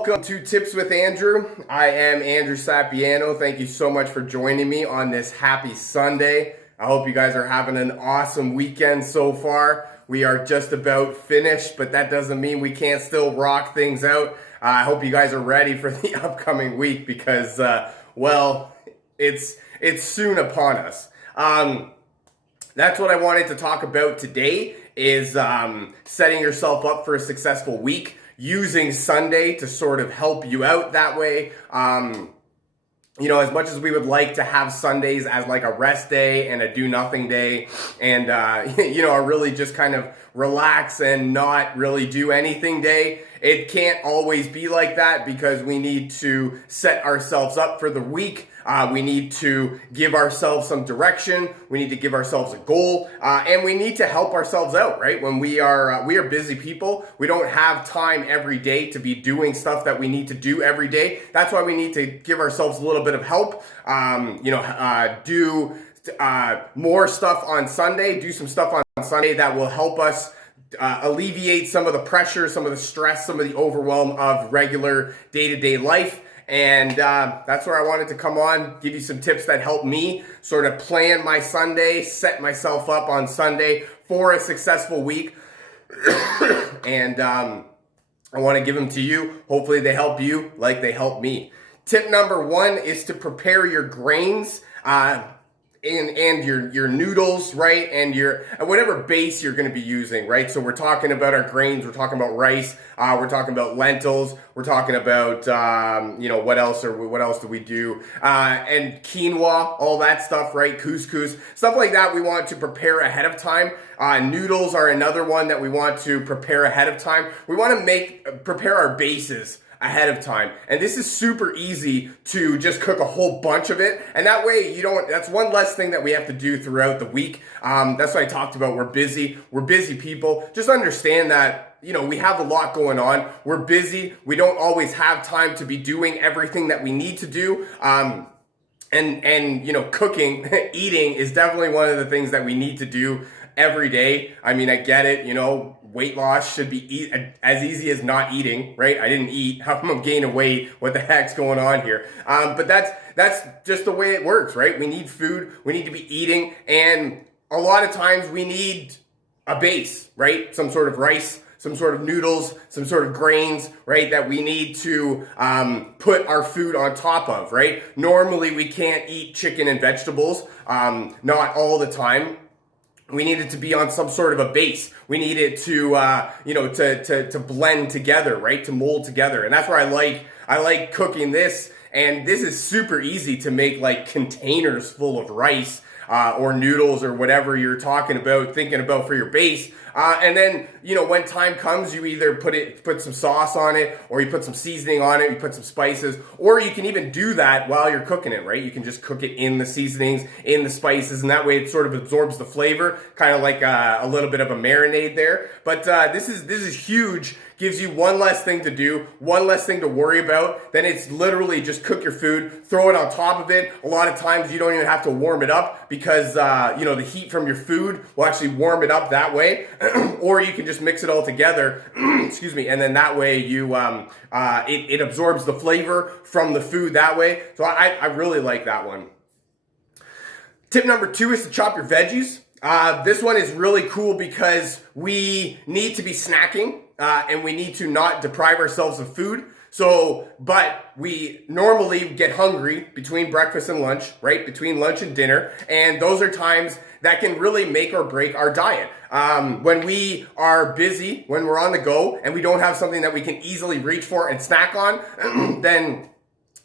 Welcome to Tips with Andrew. I am Andrew Sapiano. Thank you so much for joining me on this happy Sunday. I hope you guys are having an awesome weekend so far. We are just about finished, but that doesn't mean we can't still rock things out. I hope you guys are ready for the upcoming week because, it's soon upon us. That's what I wanted to talk about today is setting yourself up for a successful week, using Sunday to sort of help you out that way. As much as we would like to have Sundays as like a rest day and a do nothing day and, a really just kind of relax and not really do anything day, it can't always be like that because we need to set ourselves up for the week. We need to give ourselves some direction. We need to give ourselves a goal, and we need to help ourselves out, right? When we are busy people, we don't have time every day to be doing stuff that we need to do every day. That's why we need to give ourselves a little bit of help. Do more stuff on Sunday. Do some stuff on Sunday that will help us alleviate some of the pressure, some of the stress, some of the overwhelm of regular day-to-day life. And that's where I wanted to come on, give you some tips that help me sort of plan my Sunday, set myself up on Sunday for a successful week. And I want to give them to you. Hopefully they help you like they help me. Tip number one is to prepare your grains and your noodles, right? And your whatever base you're going to be using, right? So we're talking about our grains, we're talking about rice, we're talking about lentils, we're talking about what else do we do? And quinoa, all that stuff, right? Couscous, stuff like that we want to prepare ahead of time. Noodles are another one that we want to prepare ahead of time. We want to prepare our bases ahead of time. And this is super easy to just cook a whole bunch of it. And that way that's one less thing that we have to do throughout the week. That's what I talked about. We're busy people. Just understand that, we have a lot going on. We're busy. We don't always have time to be doing everything that we need to do. Cooking, eating is definitely one of the things that we need to do every day. I mean, I get it, weight loss should be as easy as not eating, right? I didn't eat. How come I'm gaining weight? What the heck's going on here? But that's just the way it works, right? We need food. We need to be eating. And a lot of times we need a base, right? Some sort of rice, some sort of noodles, some sort of grains, right? That we need to put our food on top of, right? Normally we can't eat chicken and vegetables, not all the time. We need it to be on some sort of a base. We need it to, to blend together, right? To mold together. And that's where I like cooking this. And this is super easy to make like containers full of rice, or noodles or whatever you're thinking about for your base. And then, when time comes, you either put some sauce on it, or you put some seasoning on it, you put some spices, or you can even do that while you're cooking it, right? You can just cook it in the seasonings, in the spices, and that way it sort of absorbs the flavor, kind of like a little bit of a marinade there. But this is huge. Gives you one less thing to do, one less thing to worry about. Then it's literally just cook your food, throw it on top of it. A lot of times you don't even have to warm it up because, the heat from your food will actually warm it up that way. Or you can just mix it all together, excuse me, and then that way it absorbs the flavor from the food that way. So I really like that one. Tip number two is to chop your veggies. This one is really cool because we need to be snacking. And we need to not deprive ourselves of food. But we normally get hungry between breakfast and lunch, right? Between lunch and dinner. And those are times that can really make or break our diet. When we are busy, when we're on the go, and we don't have something that we can easily reach for and snack on, then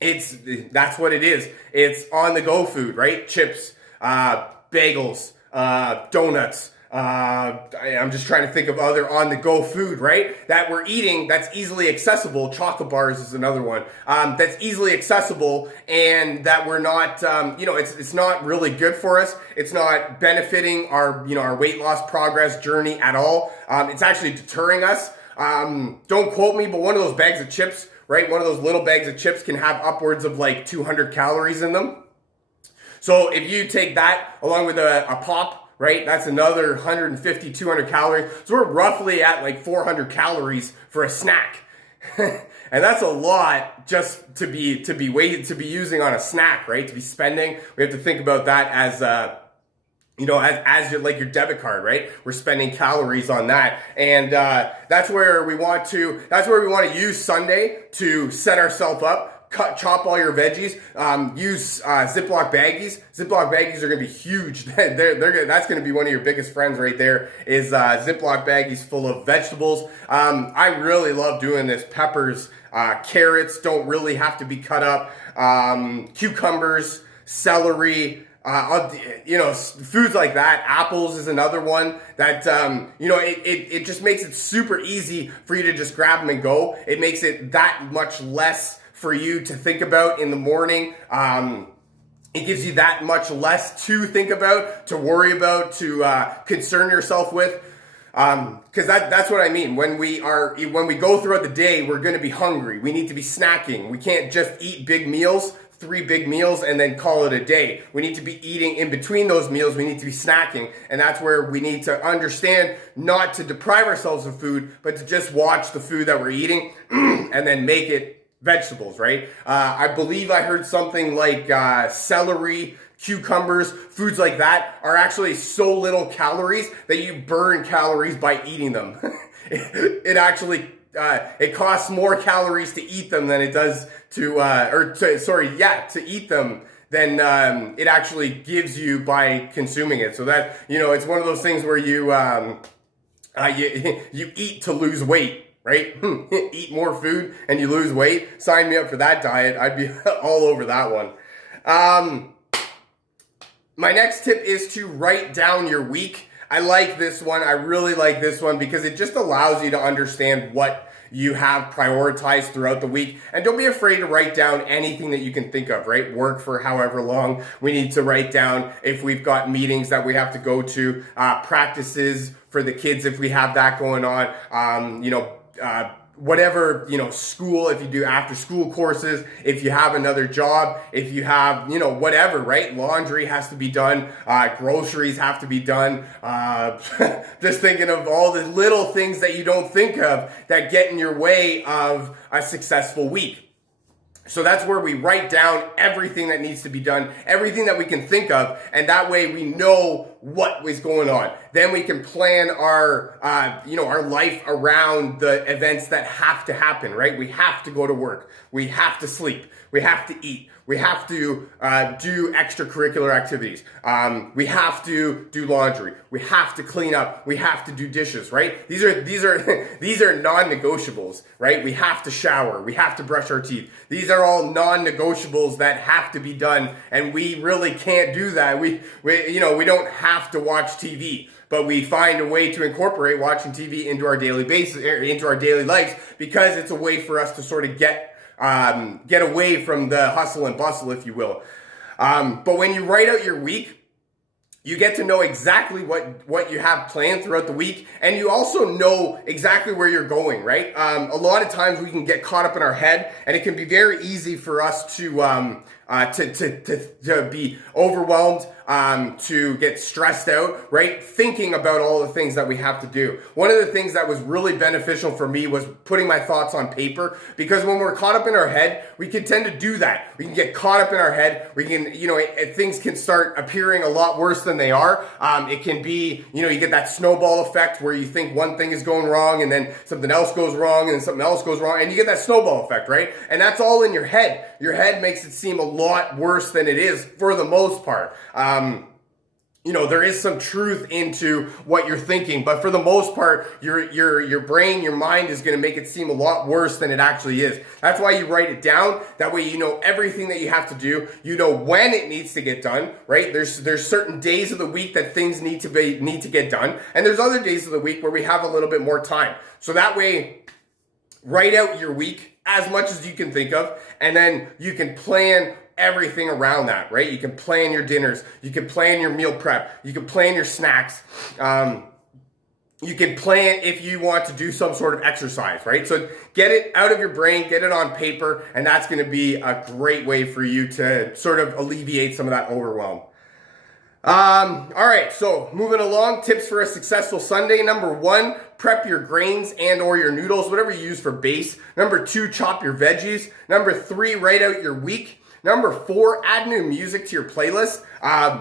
that's what it is. It's on the go food, right? Chips, bagels, donuts. I'm just trying to think of other on-the-go food, right? That we're eating that's easily accessible. Chocolate bars is another one. That's easily accessible and that we're not, it's not really good for us. It's not benefiting our weight loss progress journey at all. It's actually deterring us. Don't quote me, but one of those bags of chips, right? One of those little bags of chips can have upwards of like 200 calories in them. So if you take that along with a pop, right? That's another 150, 200 calories. So we're roughly at like 400 calories for a snack. And that's a lot just to be using on a snack, right? To be spending. We have to think about that as as your, like your debit card, right? We're spending calories on that. And that's where we want to use Sunday to set ourselves up. Chop all your veggies. Use Ziploc baggies. Ziploc baggies are going to be huge. That's going to be one of your biggest friends right there. Is Ziploc baggies full of vegetables. I really love doing this. Peppers, carrots don't really have to be cut up. Cucumbers, celery. Foods like that. Apples is another one that, it just makes it super easy for you to just grab them and go. It makes it that much less for you to think about in the morning. It gives you that much less to think about, to worry about, to concern yourself with. Because that's what I mean. When we go throughout the day, we're going to be hungry. We need to be snacking. We can't just eat big meals, 3 big meals, and then call it a day. We need to be eating in between those meals. We need to be snacking. And that's where we need to understand not to deprive ourselves of food, but to just watch the food that we're eating and then make it vegetables, right? I believe I heard something like celery, cucumbers, foods like that are actually so little calories that you burn calories by eating them. It actually it costs more calories to eat them than it does to eat them than it actually gives you by consuming it. So that, it's one of those things where you eat to lose weight. Right? Eat more food and you lose weight. Sign me up for that diet. I'd be all over that one. My next tip is to write down your week. I like this one. I really like this one because it just allows you to understand what you have prioritized throughout the week. And don't be afraid to write down anything that you can think of, right? Work for however long. We need to write down if we've got meetings that we have to go to, practices for the kids if we have that going on, whatever, school, if you do after school courses, if you have another job, if you have, whatever, right? Laundry has to be done. Groceries have to be done. Just thinking of all the little things that you don't think of that get in your way of a successful week. So that's where we write down everything that needs to be done, everything that we can think of, and that way we know what is going on. Then we can plan our life around the events that have to happen, right? We have to go to work. We have to sleep. We have to eat. We have to do extracurricular activities. We have to do laundry. We have to clean up. We have to do dishes, right? These are non-negotiables, right? We have to shower. We have to brush our teeth. These are all non-negotiables that have to be done, and we really can't do that. We don't have to watch TV. But we find a way to incorporate watching TV into our daily lives because it's a way for us to sort of get away from the hustle and bustle, if you will. But when you write out your week, you get to know exactly what you have planned throughout the week, and you also know exactly where you're going, right? A lot of times we can get caught up in our head, and it can be very easy for us to be overwhelmed, to get stressed out, right? Thinking about all the things that we have to do. One of the things that was really beneficial for me was putting my thoughts on paper, because when we're caught up in our head, we can tend to do that. We can get caught up in our head. We can, things can start appearing a lot worse than they are. It can be, you get that snowball effect where you think one thing is going wrong and then something else goes wrong and then something else goes wrong, and you get that snowball effect, right? And that's all in your head. Your head makes it seem a lot worse than it is for the most part. There is some truth into what you're thinking, but for the most part, your brain, your mind is going to make it seem a lot worse than it actually is. That's why you write it down. That way you know everything that you have to do. You know when it needs to get done, right? There's certain days of the week that things need to get done, and there's other days of the week where we have a little bit more time. So that way, write out your week as much as you can think of, and then you can plan everything around that, right? You can plan your dinners, you can plan your meal prep, you can plan your snacks, you can plan if you want to do some sort of exercise, right? So get it out of your brain, get it on paper, and that's going to be a great way for you to sort of alleviate some of that overwhelm. All right, so moving along, tips for a successful Sunday. Number 1, prep your grains and or your noodles, whatever you use for base. Number 2, chop your veggies. Number 3, write out your week. Number 4, add new music to your playlist.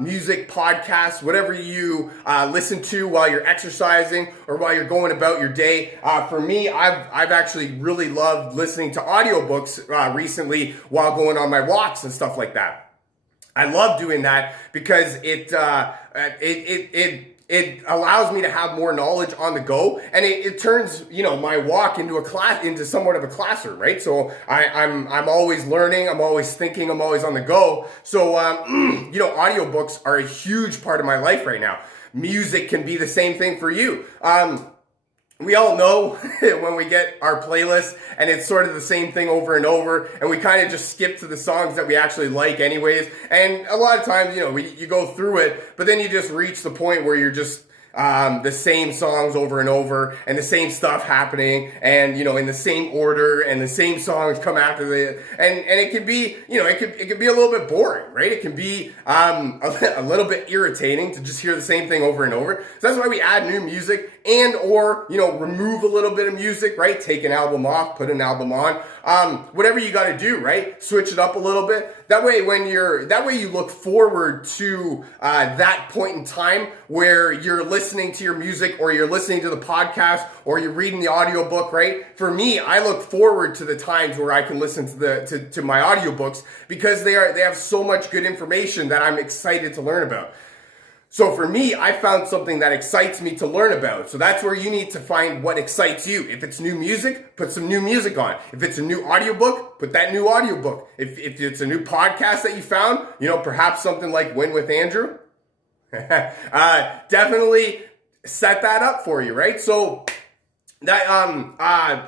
Music, podcasts, whatever you listen to while you're exercising or while you're going about your day. For me, I've actually really loved listening to audiobooks recently while going on my walks and stuff like that. I love doing that because it allows me to have more knowledge on the go, and it turns my walk into somewhat of a classroom, right? So I'm always learning, I'm always thinking, I'm always on the go. So audiobooks are a huge part of my life right now. Music can be the same thing for you. We all know when we get our playlist and it's sort of the same thing over and over, and we kind of just skip to the songs that we actually like anyways. And a lot of times, you go through it, but then you just reach the point where you're just the same songs over and over and the same stuff happening and, in the same order, and the same songs come after it. And it can be, it could be a little bit boring, right? It can be a little bit irritating to just hear the same thing over and over. So that's why we add new music and or, remove a little bit of music, right? Take an album off, put an album on. Whatever you got to do, right? Switch it up a little bit. That way you look forward to that point in time where you're listening to your music, or you're listening to the podcast, or you're reading the audiobook, right? For me, I look forward to the times where I can listen to my audiobooks, because they have so much good information that I'm excited to learn about. So for me, I found something that excites me to learn about. So that's where you need to find what excites you. If it's new music, put some new music on. If it's a new audiobook, put that new audiobook. If it's a new podcast that you found, perhaps something like Win with Andrew, definitely set that up for you, right? So that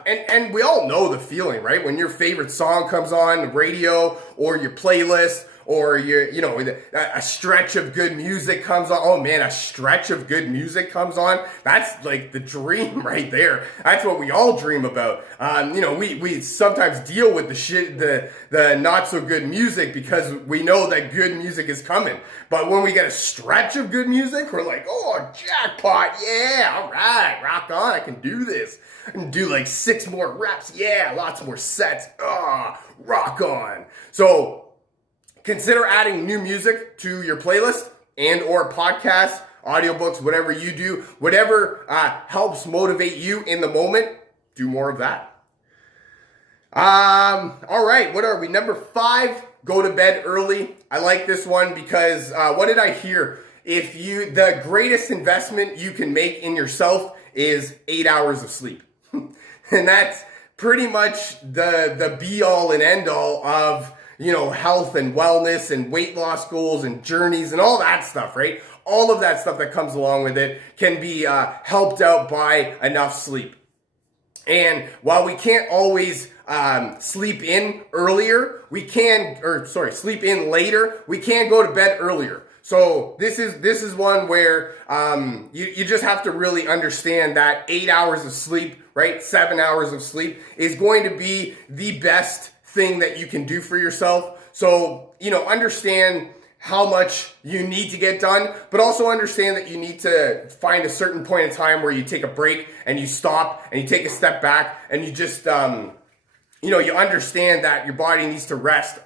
and we all know the feeling, right? When your favorite song comes on the radio or your playlist, or a stretch of good music comes on. Oh man, a stretch of good music comes on. That's like the dream right there. That's what we all dream about. We sometimes deal with the not so good music because we know that good music is coming. But when we get a stretch of good music, we're like, oh, jackpot, yeah, all right, rock on, I can do this. I can do like 6 more reps, yeah, lots more sets, rock on. So consider adding new music to your playlist and or podcasts, audiobooks, whatever you do, whatever helps motivate you in the moment, do more of that. All right, what are we? Number 5, go to bed early. I like this one because what did I hear? The greatest investment you can make in yourself is 8 hours of sleep. And that's pretty much the be all and end all of health and wellness and weight loss goals and journeys and all that stuff, right? All of that stuff that comes along with it can be helped out by enough sleep. And while we can't always sleep in earlier, sleep in later, we can go to bed earlier. So this is one where you just have to really understand that 8 hours of sleep, right? 7 hours of sleep is going to be the best thing that you can do for yourself. So, understand how much you need to get done, but also understand that you need to find a certain point in time where you take a break and you stop and you take a step back and you just, you understand that your body needs to rest.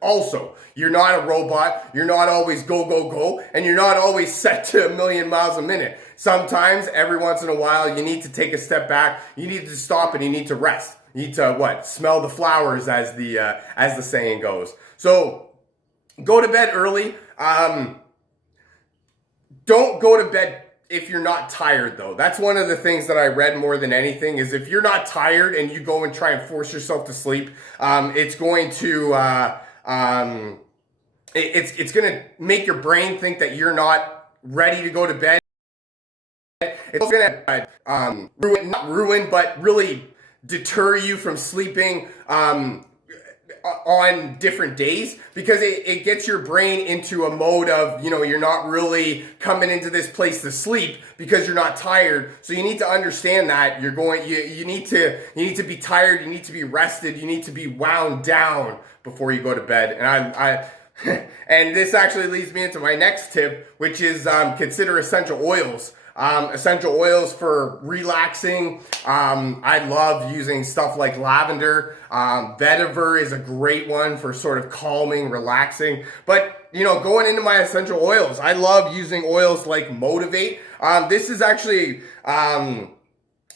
Also, you're not a robot. You're not always go, go, go, and you're not always set to 1,000,000 miles a minute. Sometimes, every once in a while, you need to take a step back. You need to stop and you need to rest. You need to smell the flowers, as the saying goes. So go to bed early. Don't go to bed if you're not tired, though. That's one of the things that I read more than anything, is if you're not tired and you go and try and force yourself to sleep, it's going to it's going to make your brain think that you're not ready to go to bed. It's going to not ruin, but really deter you from sleeping on different days, because it gets your brain into a mode of, you're not really coming into this place to sleep because you're not tired. So you need to understand that you need to be tired, you need to be rested, you need to be wound down before you go to bed. And And this actually leads me into my next tip, which is consider essential oils. Essential oils for relaxing. I love using stuff like lavender. Vetiver is a great one for sort of calming, relaxing. But going into my essential oils, I love using oils like Motivate. This is actually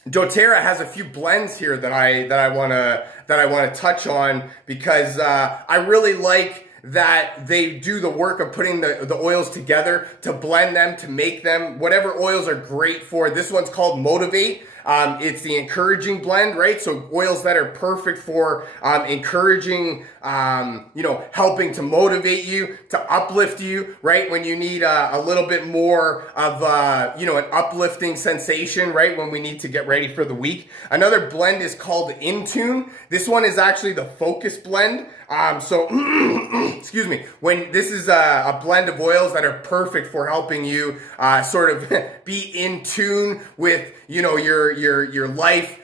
doTERRA has a few blends here that I want to touch on, because I really like that they do the work of putting the oils together to blend them, to make them whatever oils are great for. This one's called Motivate. It's the encouraging blend, right? So oils that are perfect for encouraging, helping to motivate you, to uplift you, right? When you need a little bit more of, an uplifting sensation, right? When we need to get ready for the week. Another blend is called In Tune. This one is actually the Focus blend. Excuse me. When this is a blend of oils that are perfect for helping you sort of be in tune with your life,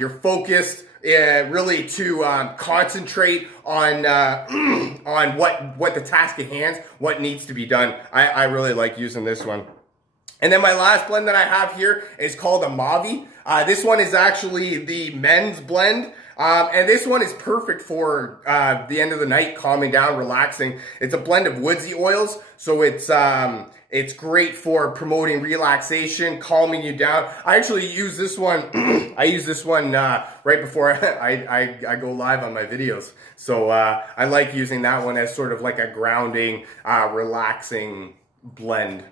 your focus, really to concentrate on on what the task at hand, what needs to be done. I really like using this one. And then my last blend that I have here is called a Mavi. This one is actually the men's blend. And this one is perfect for the end of the night, calming down, relaxing. It's a blend of woodsy oils, so it's great for promoting relaxation, calming you down. I actually use this one. I use this one right before I go live on my videos. So I like using that one as sort of like a grounding, relaxing blend.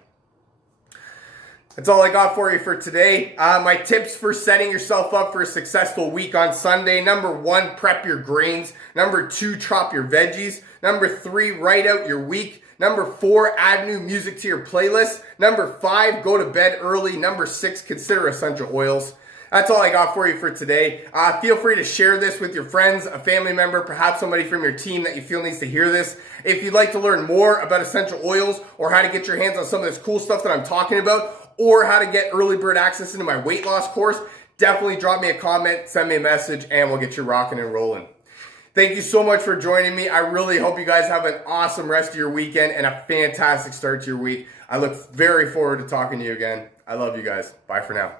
That's all I got for you for today. My tips for setting yourself up for a successful week on Sunday. Number 1, prep your grains. Number 2, chop your veggies. Number 3, write out your week. Number 4, add new music to your playlist. Number 5, go to bed early. Number 6, consider essential oils. That's all I got for you for today. Feel free to share this with your friends, a family member, perhaps somebody from your team that you feel needs to hear this. If you'd like to learn more about essential oils or how to get your hands on some of this cool stuff that I'm talking about, or how to get early bird access into my weight loss course, definitely drop me a comment, send me a message, and we'll get you rocking and rolling. Thank you so much for joining me. I really hope you guys have an awesome rest of your weekend and a fantastic start to your week. I look very forward to talking to you again. I love you guys. Bye for now.